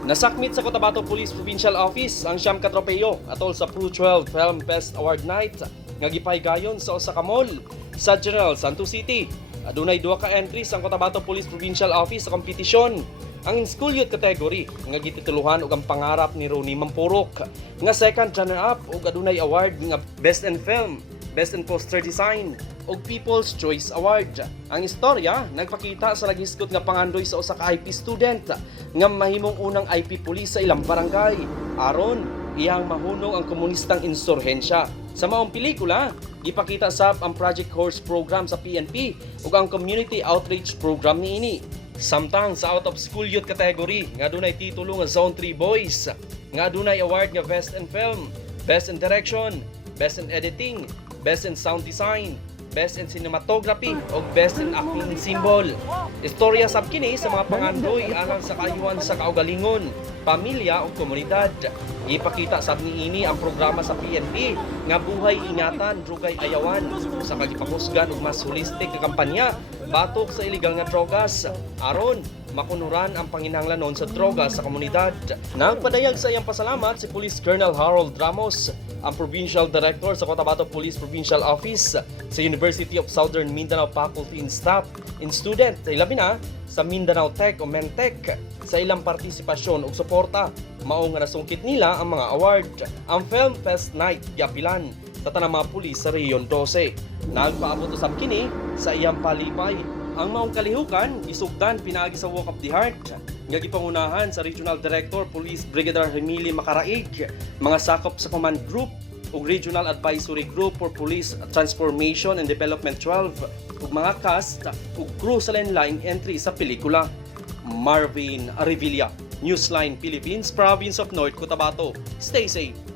Nasakmit sa Cotabato Police Provincial Office ang siyam ka tropeyo atol sa Pro 12 Film Fest Award Night nga gipaygayon sa usa ka mall sa General Santos City. Adunay duha ka entries ang Cotabato Police Provincial Office sa kompetisyon. Ang school youth category nga gitituluhan og ang pangarap ni Ronnie Mampurok nga second runner-up ug adunay award nga Best in Film, Best in Poster Design ug People's Choice Award. Ang istorya nagpakita sa lagisgot nga pangandoy sa usa ka IP student nga mahimong unang IP police sa ilang barangay aron iyang mahunong ang komunistang insurhensya. Sa maong pelikula, ipakita sab ang Project Horse program sa PNP ug ang Community Outreach program niini. Samtang sa out of school youth category nga adunay titulo nga Zone 3 Boys nga adunay award nga Best in Film, Best in Direction, Best in Editing, Best in Sound Design, Best in Cinematography o Best in Acting Symbol. Istorya sab kini sa mga pangandoy alang sa kaayuhan sa kaugalingon, pamilya o komunidad. Ipakita sab niini ang programa sa PNP nga buhay ingatan drugay ayawan sa kagipakusgan ug mas holistic nga kampanya batok sa illegal nga drogas aron makunuran ang panginahanglanon sa droga sa komunidad. Nagpadayag sa iyang pasalamat si Police Colonel Harold Ramos, ang Provincial Director sa Cotabato Police Provincial Office sa University of Southern Mindanao Faculty and Staff and Student, ilabi na sa Mindanao Tech o Mentec sa ilang partisipasyon ug suporta. Mao nga nasungkit nila ang mga award. Ang Film Fest Night giapilan sa tanang mga pulis sa Rehiyon 12. Nagpaabot usab kini sa iyang palipay. Ang maong kalihukan gisugdan pinaagi sa Walk of the Heart nga gipangunahan sa Regional Director Police Brigadier Remili Macaraig, mga sakop sa Command Group ug Regional Advisory Group for Police Transformation and Development 12 ug mga cast ug crew sa line entry sa pelikula. Marvin Arevilla, Newsline Philippines, Province of North Cotabato. Stay safe.